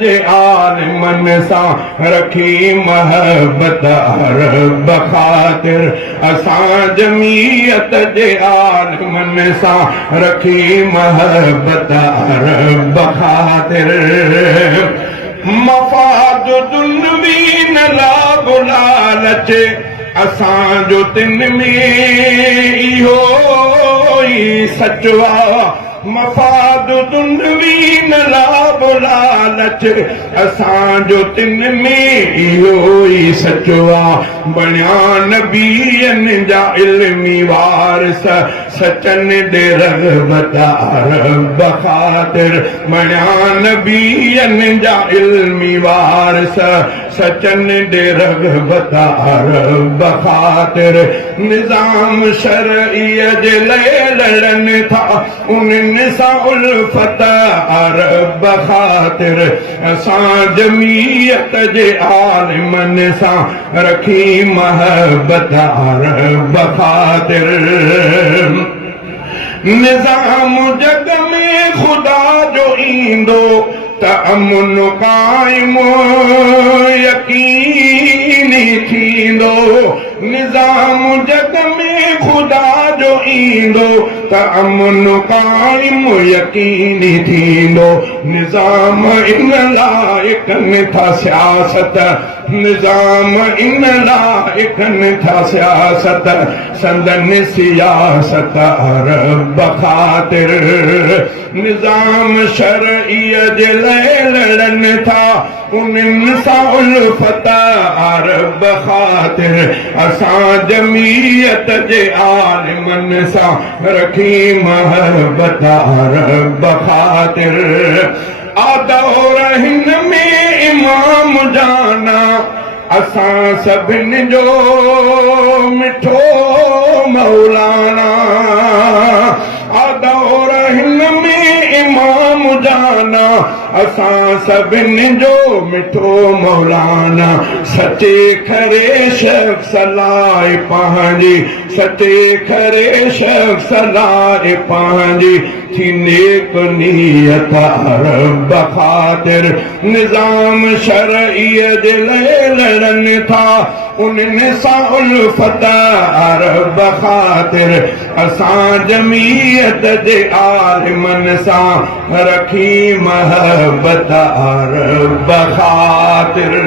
जे आलमन सां रखी महबत अरब ख़ातिर असां जमीयत जे आलमन सां रखी महबत अरब ख़ातिर मफ़ाद दुनवी न लाभ लालच असांजो तिन में इहो ई सचो आहे मफ़ाद दुनवी न लाभ लालच असांजो तिन में इहो ई सचो आहे बणिया नबीअनि जा इल्मी वारिस सचनि ॾे रग़बत अरब ख़ातिर बणिया नबीअनि जा इल्मी वारिस सचनि ॾे रग़बत अरब ख़ातिर निज़ाम शरईअ जे लाइ लड़नि था उन्हनि सां उल्फत अरब ख़ातिर असां जमीयत जे आलिमनि सां रखी महबत अरब ख़ातिर निज़ाम जग में ख़ुदा जो ईंदो त अमुन क़ाइम यकीनी थींदो निज़ाम जग में ख़ुदा जो ईंदो त अमुन क़ाइम यकीनी थींदो निज़ाम इन लाइ कनि था सियासत निज़ाम इन लाइ कनि था सियासत संदन सियासत अरब ख़ातिर निज़ाम शरईअ जे लाइ लड़नि था उन्हनि सां उल्फत अरब ख़ातिर असां जमीयत जे आलिमनि सां रखी महबत अरब ख़ातिर आदौर हिन में इमाम जाना असां सभिनि जो मिठो मौलाना आदौर हिन में इमाम जाना असां सभिनि जो मिठो मौलाना सचे खरे शख्स लाइ पंहिंजी सचे खरे शख्स लाइ पंहिंजी थी नेक नियत अरब ख़ातिर निज़ाम शरईअ जे लाइ लड़नि था उन्हनि सां उल्फत अरब ख़ातिर असां जमीयत जे आलिमनि सां रखी महबत अरब ख़ातिर